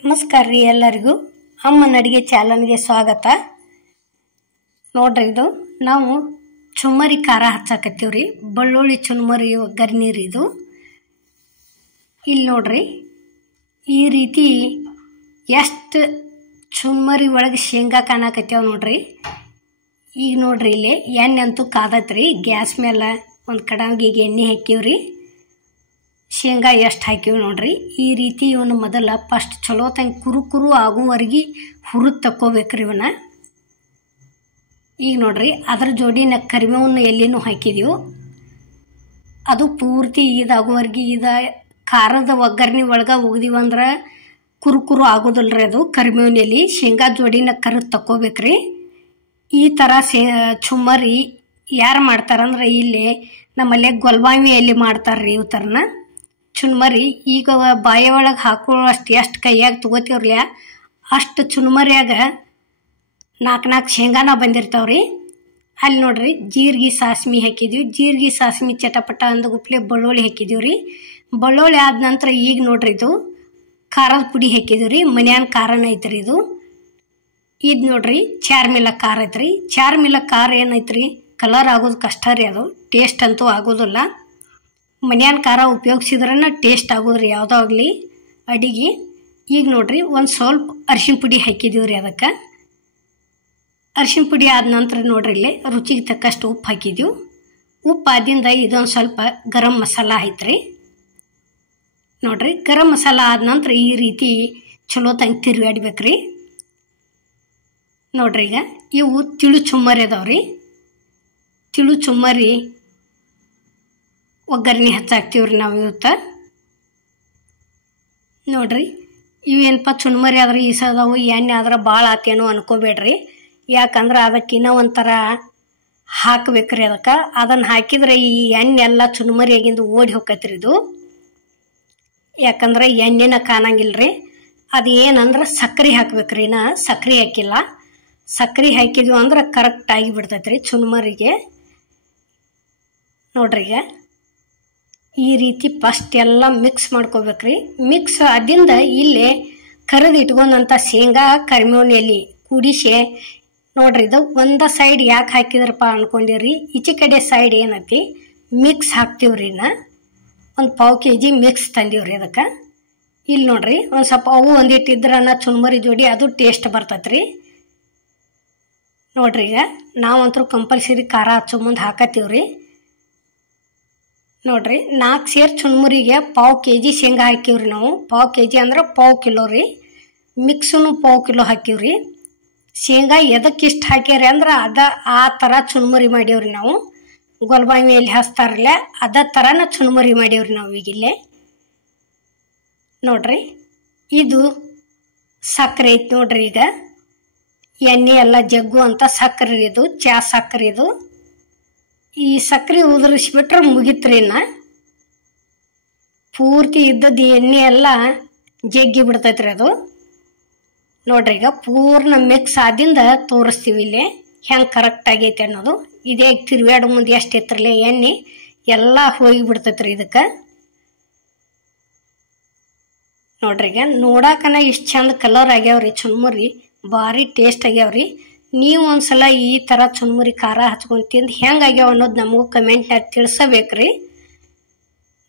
ನಮಸ್ಕಾರ ರೀ ಎಲ್ಲರಿಗೂ ಅಮ್ಮನ ಅಡಿಗೆ ಚಾನಲ್ಗೆ ಸ್ವಾಗತ. ನೋಡ್ರಿ, ಇದು ನಾವು ಚುಮ್ಮರಿ ಖಾರ ಹಚ್ಚಾಕತ್ತೀವ್ರಿ. ಬೆಳ್ಳುಳ್ಳಿ ಚುಮ್ಮರಿ ಒಗ್ಗರಣೆ ರೀ ಇದು. ಇಲ್ಲಿ ನೋಡ್ರಿ, ಈ ರೀತಿ ಎಷ್ಟು ಚುಮ್ಮರಿ ಒಳಗೆ ಶೇಂಗಾ ಕಾಣಕತ್ಯಾವ ನೋಡ್ರಿ. ಈಗ ನೋಡ್ರಿ, ಇಲ್ಲಿ ಎಣ್ಣೆ ಅಂತೂ ಕಾದತ್ರಿ. ಗ್ಯಾಸ್ ಮೇಲೆ ಒಂದು ಕಡಾಯಿಗೆ ಎಣ್ಣೆ ಹಾಕಿವ್ರಿ. ಶೇಂಗಾ ಎಷ್ಟು ಹಾಕಿವಿ ನೋಡ್ರಿ. ಈ ರೀತಿ ಇವನು ಮೊದಲ ಫಸ್ಟ್ ಚಲೋ ತಂಗೆ ಕುರು ಆಗುವವರೆಗೆ ಹುರಿದು ತಕ್ಕೋಬೇಕ್ರಿ ಇವನ್ನ. ಈಗ ನೋಡ್ರಿ, ಅದ್ರ ಜೋಡಿನ ಕರಿಬೇವನ್ನ ಎಲ್ಲಿನೂ ಹಾಕಿದೀವಿ. ಅದು ಪೂರ್ತಿ ಇದಾಗುವವರೆಗೆ ಖಾರದ ಒಗ್ಗರಣೆ ಒಳಗೆ ಒಗ್ದೀವಂದ್ರೆ ಕುರು ಆಗೋದಿಲ್ರಿ. ಅದು ಕರಿಬೇವಿನ ಎಲೆ ಶೇಂಗಾ ಜೋಡಿನ ಕರಿದು ತಕ್ಕೋಬೇಕ್ರಿ. ಈ ಥರ ಚುಮ್ಮರಿ ಯಾರು ಮಾಡ್ತಾರಂದ್ರೆ ಇಲ್ಲಿ ನಮ್ಮಲ್ಲೇ ಗೊಲ್ಬಾವಿ ಎಲ್ಲಿ ಮಾಡ್ತಾರ್ರಿ ಇವು ಥರನ ಚುನ್ಮರಿ. ಈಗ ಬಾಯಿ ಒಳಗೆ ಹಾಕೊಳ್ಳೋಷ್ಟು ಎಷ್ಟು ಕೈಯಾಗ ತೊಗೋತೀವ್ರಲ್ಲ ಅಷ್ಟು ಚುನ್ಮರಿಯಾಗ 4 ಶೇಂಗಾನ ಬಂದಿರ್ತಾವ್ರಿ. ಅಲ್ಲಿ ನೋಡ್ರಿ, ಜೀರಿಗೆ ಸಾಸ್ಮಿ ಹಾಕಿದೀವಿ. ಜೀರಿಗೆ ಸಾಸ್ಮಿ ಚಟಪಟ ಅಂದಗುಪ್ಲೆ ಬೆಳ್ಳುಳ್ಳಿ ಹಾಕಿದೀವ್ರಿ. ಬೆಳ್ಳುಳ್ಳಿ ಆದ ನಂತರ ಈಗ ನೋಡ್ರಿ, ಇದು ಖಾರದ ಪುಡಿ ಹಾಕಿದೀವ್ರಿ. ಮನ್ಯಾನ ಖಾರನ ಐತ್ರಿ ಇದು. ಇದು ನೋಡ್ರಿ, ಚಾರ್ಮಿಲ ಖಾರ ಐತ್ರಿ. ಚಾರ್ಮಿಲ ಖಾರ ಏನೈತ್ರಿ, ಕಲರ್ ಆಗೋದು ಕಷ್ಟ ರೀ. ಅದು ಟೇಸ್ಟ್ ಅಂತೂ ಆಗೋದಿಲ್ಲ. ಮನ್ಯಾನ ಖಾರ ಉಪಯೋಗಿಸಿದ್ರನ ಟೇಸ್ಟ್ ಆಗೋದ್ರಿ ಯಾವುದೋ ಆಗಲಿ ಅಡಿಗೆ. ಈಗ ನೋಡ್ರಿ, ಒಂದು ಸ್ವಲ್ಪ ಅರಿಶಿನ ಪುಡಿ ಹಾಕಿದೀವ್ರಿ. ಅದಕ್ಕೆ ಅರಿಶಿನ ಪುಡಿ ಆದ ನಂತರ ನೋಡ್ರಿ, ಇಲ್ಲಿ ರುಚಿಗೆ ತಕ್ಕಷ್ಟು ಉಪ್ಪು ಹಾಕಿದೀವಿ. ಉಪ್ಪು ಆದಿಂದ ಇದೊಂದು ಸ್ವಲ್ಪ ಗರಂ ಮಸಾಲ ಐತ್ರಿ. ನೋಡ್ರಿ, ಗರಂ ಮಸಾಲ ಆದ ನಂತರ ಈ ರೀತಿ ಚಲೋ ತಂಗೆ ತಿರುಗಾಡ್ಬೇಕ್ರಿ. ನೋಡ್ರಿ, ಈಗ ಇವು ತಿಳು ಚುಮ್ಮರಿ ಅದಾವ್ರಿ. ತಿಳು ಚುಮ್ಮರಿ ಒಗ್ಗರಣೆ ಹಚ್ಚಾಕ್ತೀವ್ರಿ ನಾವು ಇವತ್ತು. ನೋಡ್ರಿ, ಇವೇನಪ್ಪ ಚುನ್ಮರಿ ಆದ್ರೆ ಈಸದವು, ಎಣ್ಣೆ ಆದ್ರೆ ಭಾಳ ಆತೇನೋ ಅನ್ಕೋಬೇಡ್ರಿ. ಯಾಕಂದ್ರೆ ಅದಕ್ಕಿನ್ನ ಒಂಥರ ಹಾಕ್ಬೇಕ್ರಿ. ಅದನ್ನು ಹಾಕಿದ್ರೆ ಈ ಎಣ್ಣೆ ಎಲ್ಲ ಚುನ್ಮರಿ ಆಗಿಂದು ಓಡಿ ಹೋಗತ್ರಿ ಇದು. ಯಾಕಂದ್ರೆ ಎಣ್ಣೆನ ಕಾಣಂಗಿಲ್ರಿ. ಅದು ಏನಂದ್ರೆ ಸಕ್ಕರೆ ಹಾಕ್ಬೇಕ್ರಿ. ನಾ ಸಕ್ಕರೆ ಹಾಕಿಲ್ಲ. ಸಕ್ಕರೆ ಹಾಕಿದ್ವಿ ಅಂದ್ರೆ ಕರೆಕ್ಟ್ ಆಗಿ ಬಿಡ್ತೈತ್ರಿ ಚುನ್ಮರಿಗೆ. ನೋಡ್ರಿ, ಈಗ ಈ ರೀತಿ ಫಸ್ಟ್ ಎಲ್ಲ ಮಿಕ್ಸ್ ಮಾಡ್ಕೋಬೇಕ್ರಿ. ಮಿಕ್ಸ್ ಆದಿಂದ ಇಲ್ಲೇ ಕರೆದು ಇಟ್ಕೊಂಡಂಥ ಶೇಂಗಾ ಕರಿಬೇವಿನ ಎಲೆ ಕೂಡಿಸಿ ನೋಡ್ರಿ, ಇದು ಒಂದ ಸೈಡ್ ಯಾಕೆ ಹಾಕಿದ್ರಪ್ಪ ಅನ್ಕೊಂಡಿರಿ. ಈಚೆ ಕಡೆ ಸೈಡ್ ಏನೈತಿ ಮಿಕ್ಸ್ ಹಾಕ್ತೀವ್ರಿ. ಒಂದು 1/4 kg ಮಿಕ್ಸ್ ತಂದೀವ್ರಿ ಅದಕ್ಕೆ. ಇಲ್ಲಿ ನೋಡ್ರಿ, ಒಂದು ಸ್ವಲ್ಪ ಅವು ಒಂದಿಟ್ಟಿದ್ರನ್ನ ಚುನ್ಮರಿ ಜೋಡಿ ಅದು ಟೇಸ್ಟ್ ಬರ್ತೈತ್ರಿ. ನೋಡ್ರಿ, ಈಗ ನಾವಂತರೂ ಕಂಪಲ್ಸರಿ ಖಾರ ಹಚ್ಚೋ ಮುಂದೆ ಹಾಕತ್ತೀವ್ರಿ. ನೋಡ್ರಿ, 4 ಸೇರು ಚುನ್ಮುರಿಗೆ 1/4 kg ಶೇಂಗಾ ಹಾಕಿವ್ರಿ ನಾವು. 1/4 kg ಅಂದ್ರೆ 1/4 ಕಿಲೋ ರೀ. ಮಿಕ್ಸನ್ನು 1/4 ಕಿಲೋ ಹಾಕಿವ್ರಿ. ಶೇಂಗಾ ಎದಕ್ಕಿಷ್ಟು ಹಾಕ್ಯಾರಿ ಅಂದ್ರೆ ಆ ಥರ ಚುನ್ಮುರಿ ಮಾಡೀವ್ರಿ ನಾವು. ಗೊಲ್ಬಾವಿ ಎಲ್ಲಿ ಹಚ್ತಾರಲ್ಲ ಅದ ಥರನ ಚುನ್ಮುರಿ ಮಾಡೀವ್ರಿ ನಾವು ಈಗಿಲ್ಲೇ. ನೋಡ್ರಿ, ಇದು ಸಕ್ಕರೆ ಐತಿ ನೋಡ್ರಿ. ಈಗ ಎಣ್ಣೆ ಎಲ್ಲ ಜಗ್ಗು ಅಂತ ಸಕ್ಕರೆ ಇದು, ಚಾ ಸಕ್ಕರೆ ಇದು. ಈ ಸಕ್ಕರೆ ಉದುರಿಸ್ಬಿಟ್ರೆ ಮುಗಿತ್ರಿ. ಪೂರ್ತಿ ಇದ್ದದ್ದು ಎಣ್ಣೆ ಎಲ್ಲ ಜಗ್ಗಿ ಬಿಡ್ತೈತ್ರಿ ಅದು. ನೋಡ್ರಿ, ಈಗ ಪೂರ್ಣ ಮಿಕ್ಸ್ ಆದಿಂದ ತೋರಿಸ್ತೀವಿ ಇಲ್ಲಿ ಹೆಂಗೆ ಕರೆಕ್ಟ್ ಆಗೈತೆ ಅನ್ನೋದು. ಇದೇ ತಿರುವಾಡ ಮುಂದೆ ಎಷ್ಟು ಇತ್ತರಲ್ಲ ಎಣ್ಣೆ ಎಲ್ಲ ಹೋಗಿ ಬಿಡ್ತೈತ್ರಿ ಇದಕ್ಕೆ. ನೋಡ್ರಿ, ಈಗ ನೋಡಾಕನ ಇಷ್ಟು ಚಂದ ಕಲರ್ ಆಗ್ಯಾವ್ರಿ ಚುನ್ಮುರಿ. ಭಾರಿ ಟೇಸ್ಟ್ ಆಗ್ಯಾವ್ರಿ. ನೀವು ಒಂದ್ಸಲ ಈ ಥರ ಚುನ್ಮುರಿ ಖಾರ ಹಚ್ಕೊಂಡು ತಿಂದು ಹೆಂಗೆ ಆಗ್ಯಾವ ಅನ್ನೋದು ನಮಗೂ ಕಮೆಂಟ್ನಾಗ ತಿಳಿಸಬೇಕ್ರಿ.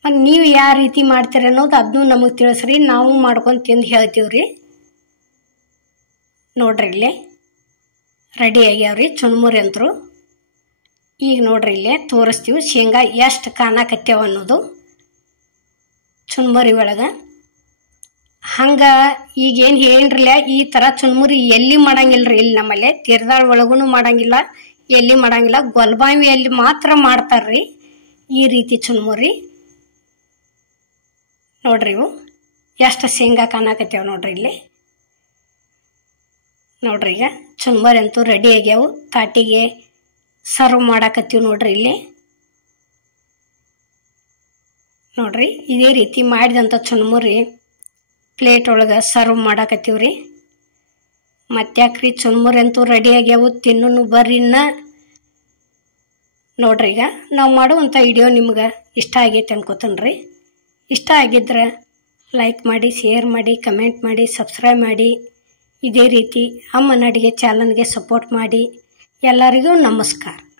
ಮತ್ತು ನೀವು ಯಾವ ರೀತಿ ಮಾಡ್ತೀರಿ ಅನ್ನೋದು ಅದನ್ನೂ ನಮಗೆ ತಿಳಿಸ್ರಿ. ನಾವು ಮಾಡ್ಕೊಂಡು ತಿಂದು ಹೇಳ್ತೀವ್ರಿ. ನೋಡ್ರಿ, ಇಲ್ಲೇ ರೆಡಿ ಆಗ್ಯಾವ್ರಿ ಚುನ್ಮುರಿ ಅಂತರು. ಈಗ ನೋಡ್ರಿ, ಇಲ್ಲೇ ತೋರಿಸ್ತೀವಿ ಶೇಂಗಾ ಎಷ್ಟು ಕಾಣಕತ್ಯಾವ ಅನ್ನೋದು ಚುನ್ಮುರಿ ಒಳಗೆ. ಹಂಗೆ ಈಗೇನು ಹೇಳಿರಲಿಲ್ಲ, ಈ ಥರ ಚುನ್ಮುರಿ ಎಲ್ಲಿ ಮಾಡಂಗಿಲ್ರಿ. ಇಲ್ಲಿ ನಮ್ಮಲ್ಲೇ ತೀರ್ದಾಳ ಒಳಗೂ ಮಾಡಂಗಿಲ್ಲ, ಎಲ್ಲಿ ಮಾಡಂಗಿಲ್ಲ. ಗೊಲ್ಬಾವಿಯಲ್ಲಿ ಮಾತ್ರ ಮಾಡ್ತಾರ್ರಿ ಈ ರೀತಿ ಚುನ್ಮುರಿ. ನೋಡ್ರಿ, ಇವು ಎಷ್ಟು ಶೇಂಗಾ ಕಾಣಕತ್ಯಾವ ನೋಡ್ರಿ ಇಲ್ಲಿ. ನೋಡ್ರಿ, ಈಗ ಚುನ್ಮುರಿ ಅಂತೂ ರೆಡಿ ಆಗ್ಯಾವು. ತಾಟಿಗೆ ಸರ್ವ್ ಮಾಡಾಕತ್ತೀವಿ ನೋಡ್ರಿ ಇಲ್ಲಿ. ನೋಡ್ರಿ, ಇದೇ ರೀತಿ ಮಾಡಿದಂಥ ಚುನ್ಮುರಿ ಪ್ಲೇಟ್ ಒಳಗೆ ಸರ್ವ್ ಮಾಡಾಕತ್ತೀವ್ರಿ. ಮತ್ತ್ಯಾಕ್ರಿ, ಚುನ್ಮುರಿ ಅಂತೂ ರೆಡಿ ಆಗ್ಯಾವು. ತಿನ್ನೂ ಬರ್ರಿ. ನೋಡ್ರಿ, ಈಗ ನಾವು ಮಾಡುವಂಥ ವಿಡಿಯೋ ನಿಮ್ಗೆ ಇಷ್ಟ ಆಗೈತೆ ಅನ್ಕೋತೀನಿ ರೀ. ಇಷ್ಟ ಆಗಿದ್ರೆ ಲೈಕ್ ಮಾಡಿ, ಶೇರ್ ಮಾಡಿ, ಕಮೆಂಟ್ ಮಾಡಿ, ಸಬ್ಸ್ಕ್ರೈಬ್ ಮಾಡಿ. ಇದೇ ರೀತಿ ಅಮ್ಮನ ಅಡುಗೆ ಚಾನಲ್ಗೆ ಸಪೋರ್ಟ್ ಮಾಡಿ. ಎಲ್ಲರಿಗೂ ನಮಸ್ಕಾರ.